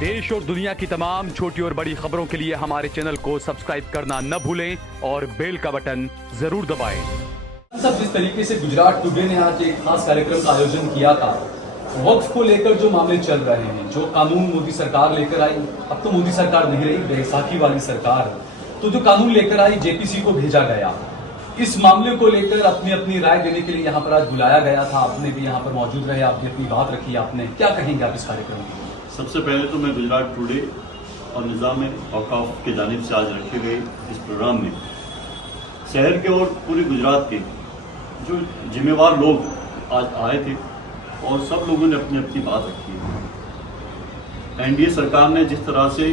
देश और दुनिया की तमाम छोटी और बड़ी खबरों के लिए हमारे चैनल को सब्सक्राइब करना न भूलें और बेल का बटन जरूर दबाएं। सब जिस तरीके से गुजरात टुडे ने आज एक खास कार्यक्रम का आयोजन किया था, वक्फ को लेकर जो मामले चल रहे हैं, जो कानून मोदी सरकार लेकर आई, अब तो मोदी सरकार नहीं रही, बैसाखी वाली सरकार, तो जो कानून लेकर आई जेपीसी को भेजा गया, इस मामले को लेकर अपनी अपनी राय देने के लिए यहाँ पर आज बुलाया गया था। आपने भी यहाँ पर मौजूद रहे, आपने अपनी बात रखी, आपने क्या कहेंगे आप इस कार्यक्रम में? सबसे पहले तो मैं गुजरात टुडे और निज़ाम औकाफ के जानिब से आज रखे गए इस प्रोग्राम में शहर के और पूरे गुजरात के जो जिम्मेवार लोग आज आए थे और सब लोगों ने अपनी अपनी बात रखी है। एनडीए सरकार ने जिस तरह से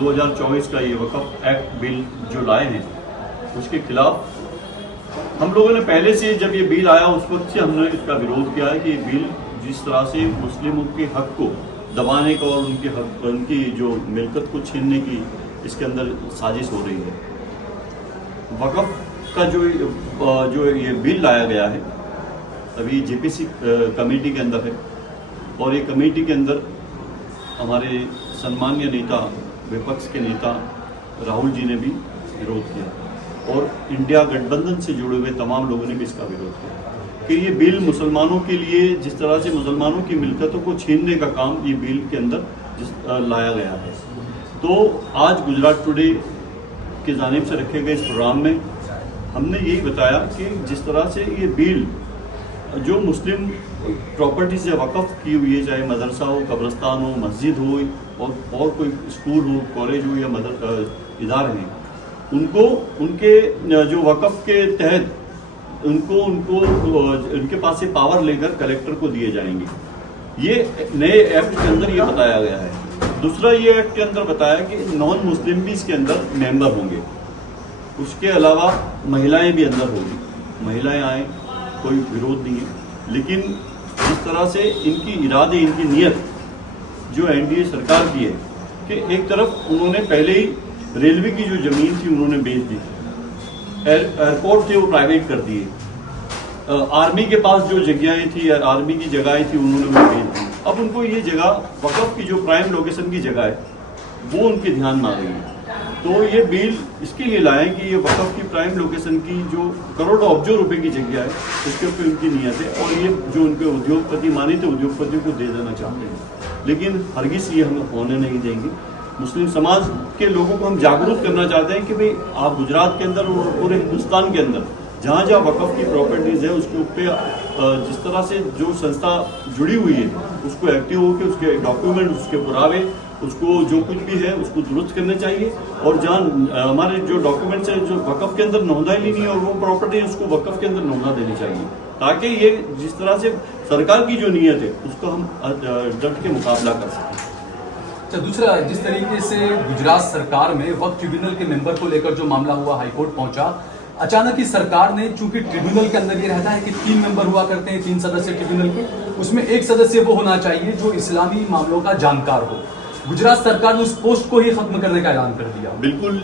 2024 का ये वक़्फ़ एक्ट बिल जो लाए हैं उसके खिलाफ हम लोगों ने पहले से जब ये बिल आया उस वक्त से हमने इसका विरोध किया है कि ये बिल जिस तरह से मुस्लिमों के हक को दबाने का और उनके हक, उनकी जो मिल्कत को छीनने की इसके अंदर साजिश हो रही है। वक़्फ़ का जो ये बिल लाया गया है अभी जेपीसी कमेटी के अंदर है और ये कमेटी के अंदर हमारे सम्मानीय नेता विपक्ष के नेता राहुल जी ने भी विरोध किया और इंडिया गठबंधन से जुड़े हुए तमाम लोगों ने भी इसका विरोध किया कि ये बिल मुसलमानों के लिए जिस तरह से मुसलमानों की मिल्कतों को छीनने का काम ये बिल के अंदर लाया गया है। तो आज गुजरात टुडे की जानिब से रखे गए इस प्रोग्राम में हमने यही बताया कि जिस तरह से ये बिल जो मुस्लिम प्रॉपर्टी से वक़्फ़ की हुई है, चाहे मदरसा हो, कब्रस्तान हो, मस्जिद हो और कोई स्कूल हो, कॉलेज हो या इदारे हैं, उनको उनके जो वक़्फ़ के तहत उनके पास से पावर लेकर कलेक्टर को दिए जाएंगे। ये नए एक्ट के अंदर ये बताया गया है। दूसरा ये एक्ट के अंदर बताया कि नॉन मुस्लिम भी इसके अंदर मेंबर होंगे, उसके अलावा महिलाएं भी अंदर होंगी। महिलाएं आए कोई विरोध नहीं है, लेकिन जिस तरह से इनकी इरादे, इनकी नीयत जो एनडीए सरकार की है कि एक तरफ उन्होंने पहले ही रेलवे की जो ज़मीन थी उन्होंने बेच दी, एयरपोर्ट थे वो प्राइवेट कर दिए, आर्मी के पास जो जगहें थी या आर्मी की जगहें थी उन्होंने वो बेच दी। अब उनको ये जगह वक़्फ़ की जो प्राइम लोकेशन की जगह है वो उनके ध्यान में आ रही है। तो ये बिल इसके लिए लाए कि ये वक़्फ़ की प्राइम लोकेशन की जो करोड़ों अब्जों रुपए की जगह है उसके ऊपर उनकी नीयत है और ये जो उनके उद्योगपति माने थे उद्योगपतियों को दे देना चाहते हैं, लेकिन हरगिज़ ये हम होने नहीं देंगे। मुस्लिम समाज के लोगों को हम जागरूक करना चाहते हैं कि भाई आप गुजरात के अंदर और पूरे हिंदुस्तान के अंदर जहाँ जहाँ वक़्फ़ की प्रॉपर्टीज़ है उसके ऊपर जिस तरह से जो संस्था जुड़ी हुई है उसको एक्टिव होकर उसके डॉक्यूमेंट, उसके पुरावे, उसको जो कुछ भी है उसको दुरुस्त करने चाहिए और जहाँ हमारे जो डॉक्यूमेंट्स है जो वक़्फ़ के अंदर नोंदा ही नहीं है और वो प्रॉपर्टी है उसको वक़्फ़ के अंदर नोंदा देनी चाहिए, ताकि ये जिस तरह से सरकार की जो नीयत है उसको हम डट के मुकाबला कर सकें। दूसरा, जिस तरीके से गुजरात सरकार में वक्फ ट्रिब्यूनल के मेंबर को लेकर जो मामला हुआ, हाईकोर्ट पहुंचा, अचानक ही सरकार ने, चूंकि ट्रिब्यूनल के अंदर ये रहता है कि 3 मेंबर हुआ करते हैं, 3 सदस्य ट्रिब्यूनल के, उसमें एक सदस्य वो होना चाहिए जो इस्लामी मामलों का जानकार हो। गुजरात सरकार ने उस पोस्ट को ही खत्म करने का ऐलान कर दिया। बिल्कुल,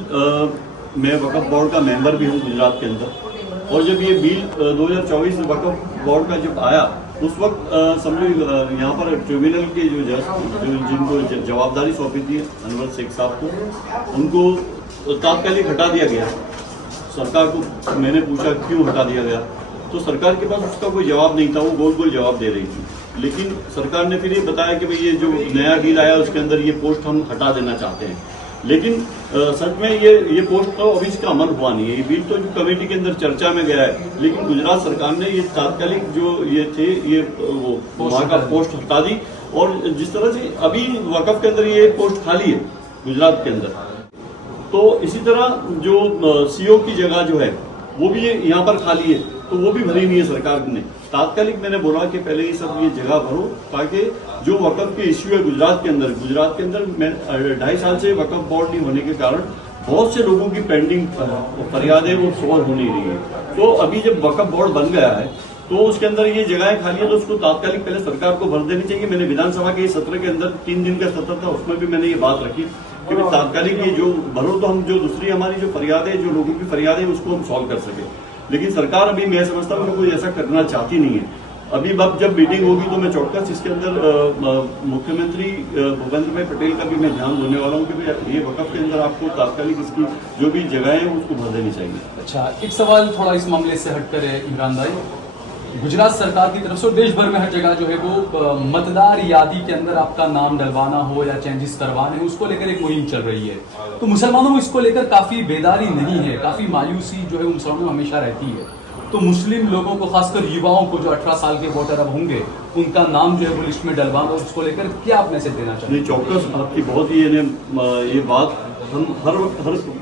मैं वक़्फ़ बोर्ड का मेंबर भी हूँ गुजरात के अंदर और जब ये बिल 2024 वक़्फ़ बोर्ड का जब आया उस वक्त समझो यहाँ पर ट्रिब्यूनल के जो जज जिनको जवाबदारी सौंपी थी अनवर शेख साहब को, उनको तात्कालिक हटा दिया गया। सरकार को मैंने पूछा क्यों हटा दिया गया, तो सरकार के पास उसका कोई जवाब नहीं था, वो गोल गोल जवाब दे रही थी। लेकिन सरकार ने फिर ये बताया कि भाई ये जो नया बिल आया उसके अंदर ये पोस्ट हम हटा देना चाहते हैं, लेकिन सच में ये पोस्ट तो अभी इसका अमल हुआ नहीं है। ये बिल तो जो कमेटी के अंदर चर्चा में गया है, लेकिन गुजरात सरकार ने ये तात्कालिक जो ये थे ये वो वहाँ का पोस्ट हटा दी और जिस तरह से अभी वक़्फ़ के अंदर ये पोस्ट खाली है गुजरात के अंदर, तो इसी तरह जो सीओ की जगह जो है वो भी यहाँ पर खाली है, तो वो भी भरी नहीं है सरकार ने। तात्कालिक मैंने बोला कि पहले ये सब ये जगह भरो, ताकि जो वक़्फ़ के इश्यू है गुजरात के अंदर मैं 2.5 साल से वक़्फ़ बोर्ड नहीं होने के कारण बहुत से लोगों की पेंडिंग फरियादें वो सॉल्व हो नहीं रही है। तो अभी जब वक़्फ़ बोर्ड बन गया है तो उसके अंदर ये जगहें खाली है, तो उसको तात्कालिक पहले सरकार को भर देनी चाहिए। मैंने विधानसभा के सत्र के अंदर 3 दिन का सत्र था, उसमें भी मैंने ये बात रखी कि तात्कालिक ये जो भरो तो हम जो दूसरी हमारी जो फरियादें, जो लोगों की फरियादें उसको हम सॉल्व कर सके। लेकिन सरकार अभी मैं समझता हूँ कोई ऐसा करना चाहती नहीं है। अभी जब मीटिंग होगी तो मैं चौकस इसके अंदर मुख्यमंत्री भूपेंद्र भाई पटेल का भी मैं ध्यान देने वाला हूँ कि भाई ये वक़्फ़ के अंदर आपको तात्कालिक इसकी जो भी जगहें हैं उसको भर देनी चाहिए। अच्छा, एक सवाल थोड़ा इस मामले से हटकर है इमरान भाई, गुजरात सरकार की तरफ से देश भर में हर जगह जो है वो मतदार यादी के अंदर आपका नाम डलवाना हो या चेंजेस करवाने हो, उसको लेकर एक मुहिम चल रही है। तो मुसलमानों में इसको लेकर काफी बेदारी नहीं है, काफी मायूसी जो है मुसलमानों में हमेशा रहती है। तो मुस्लिम लोगों को, खासकर युवाओं को जो 18 साल के वोटर अब होंगे, उनका नाम जो है वो लिस्ट में डलवाना, उसको लेकर क्या आप मैसेज देना चाहते हैं? चौकस आपकी बहुत ही ये बात हम हर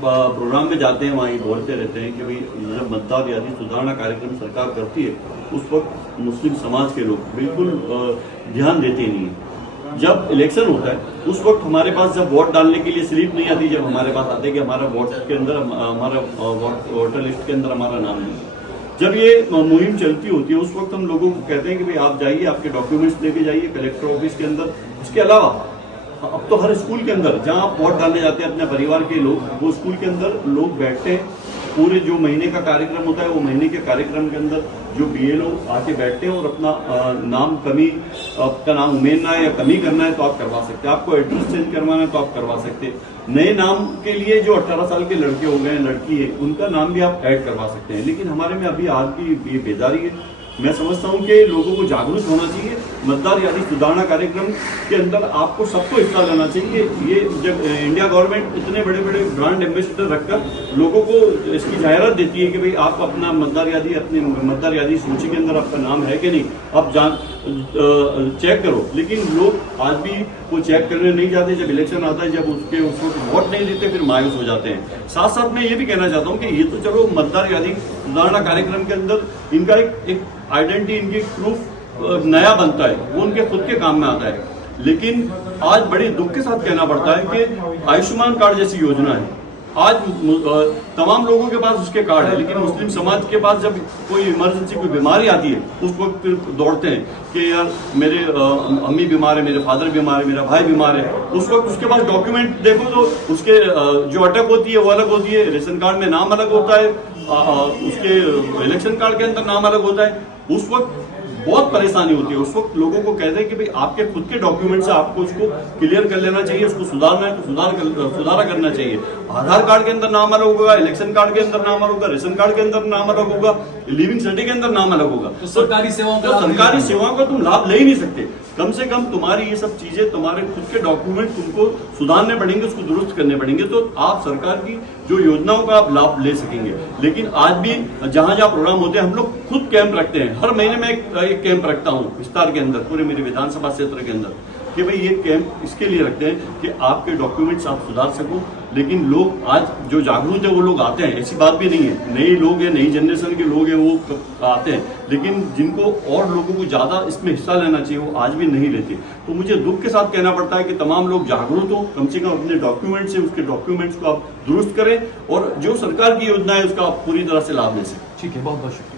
प्रोग्राम में जाते हैं, वहाँ ये बोलते रहते हैं कि भाई जब मतदार यादी सुधारना कार्यक्रम सरकार करती है उस वक्त मुस्लिम समाज के लोग बिल्कुल ध्यान देते नहीं हैं। जब इलेक्शन होता है उस वक्त हमारे पास जब वोट डालने के लिए स्लिप नहीं आती, जब हमारे पास आते कि हमारा वोट के अंदर, हमारा वोटर लिस्ट के अंदर हमारा नाम नहीं है, जब ये मुहिम चलती होती है उस वक्त हम लोगों को कहते हैं कि भाई आप जाइए, आपके डॉक्यूमेंट्स लेके जाइए कलेक्टर ऑफिस के अंदर। उसके अलावा अब तो हर स्कूल के अंदर जहां आप वोट डालने जाते हैं अपने परिवार के लोग, वो स्कूल के अंदर लोग बैठते हैं, पूरे जो महीने का कार्यक्रम होता है वो महीने के कार्यक्रम के अंदर जो BLO आके बैठते हैं और अपना नाम कमी, आपका नाम उमेरना है या कमी करना है तो आप करवा सकते हैं, आपको एड्रेस चेंज करवाना है तो आप करवा सकते हैं। नए नाम के लिए जो 18 साल के लड़के हो गए, लड़की है, उनका नाम भी आप ऐड करवा सकते हैं। लेकिन हमारे में अभी आज भी ये बेदारी है। मैं समझता हूं कि लोगों को जागरूक होना चाहिए। मतदार यादी सुधारना कार्यक्रम के अंदर आपको सबको हिस्सा लेना चाहिए। ये जब इंडिया गवर्नमेंट इतने बड़े बड़े ब्रांड एम्बेसडर रखकर लोगों को इसकी जाहिरात देती है कि भाई आप अपना अपनी मतदार यादी सूची के अंदर आपका नाम है कि नहीं, आप चेक करो, लेकिन लोग आज भी वो चेक करने नहीं जाते। जब इलेक्शन आता है, जब उसके उसको वोट नहीं देते, फिर मायूस हो जाते हैं। साथ साथ मैं ये भी कहना चाहता हूँ कि ये तो चलो मतदार यादी सुधारना कार्यक्रम के अंदर इनका एक आइडेंटिटी, इनकी प्रूफ नया बनता है, वो उनके खुद के काम में आता है। लेकिन आज बड़े दुख के साथ कहना पड़ता है कि आयुष्मान कार्ड जैसी योजना है, आज तमाम लोगों के पास उसके कार्ड है, लेकिन मुस्लिम समाज के पास जब कोई इमरजेंसी, कोई बीमारी आती है उस वक्त फिर दौड़ते हैं कि यार मेरे अम्मी बीमार है, मेरे फादर बीमार है, मेरा भाई बीमार है। उस वक्त उसके पास डॉक्यूमेंट देखो तो उसके जो अटक होती है वो अलग होती है, रेशन कार्ड में नाम अलग होता है, उसके इलेक्शन कार्ड के अंदर नाम अलग होता है। उस वक्त बहुत परेशानी होती है। उस वक्त लोगों को कहते हैं कि भाई आपके खुद के डॉक्यूमेंट से आपको उसको क्लियर कर लेना चाहिए, उसको सुधारना है तो सुधारा करना चाहिए। आधार कार्ड के अंदर नाम अलग होगा, इलेक्शन कार्ड के अंदर नाम अलग होगा, रेशन कार्ड के अंदर नाम अलग होगा, लिविंग सर्टिफिकेट के अंदर नाम अलग होगा। तो सरकारी सेवाओं का तुम लाभ ले ही नहीं सकते। कम से कम तुम्हारी ये सब चीजें, तुम्हारे खुद के डॉक्यूमेंट तुमको सुधारने पड़ेंगे, उसको दुरुस्त करने पड़ेंगे, तो आप सरकार की जो योजनाओं का आप लाभ ले सकेंगे। लेकिन आज भी जहां जहां प्रोग्राम होते हैं हम लोग खुद कैंप रखते हैं। हर महीने में एक कैंप रखता हूँ विस्तार के अंदर, पूरे मेरे विधानसभा क्षेत्र के अंदर, कि भाई ये कैंप इसके लिए रखते हैं कि आपके डॉक्यूमेंट्स आप सुधार सको। लेकिन लोग आज जो जागरूक है वो लोग आते हैं, ऐसी बात भी नहीं है। नए लोग हैं, नई जनरेशन के लोग हैं, वो आते हैं, लेकिन जिनको और लोगों को ज्यादा इसमें हिस्सा लेना चाहिए वो आज भी नहीं लेते। तो मुझे दुख के साथ कहना पड़ता है कि तमाम लोग जागरूक हो, कम से कम अपने डॉक्यूमेंट से उसके डॉक्यूमेंट्स को आप दुरुस्त करें और जो सरकार की योजना है उसका आप पूरी तरह से लाभ ले सकें। ठीक है, बहुत बहुत शुक्रिया।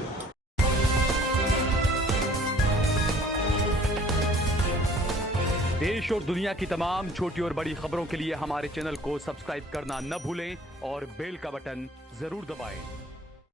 देश और दुनिया की तमाम छोटी और बड़ी खबरों के लिए हमारे चैनल को सब्सक्राइब करना न भूलें और बेल का बटन जरूर दबाएं।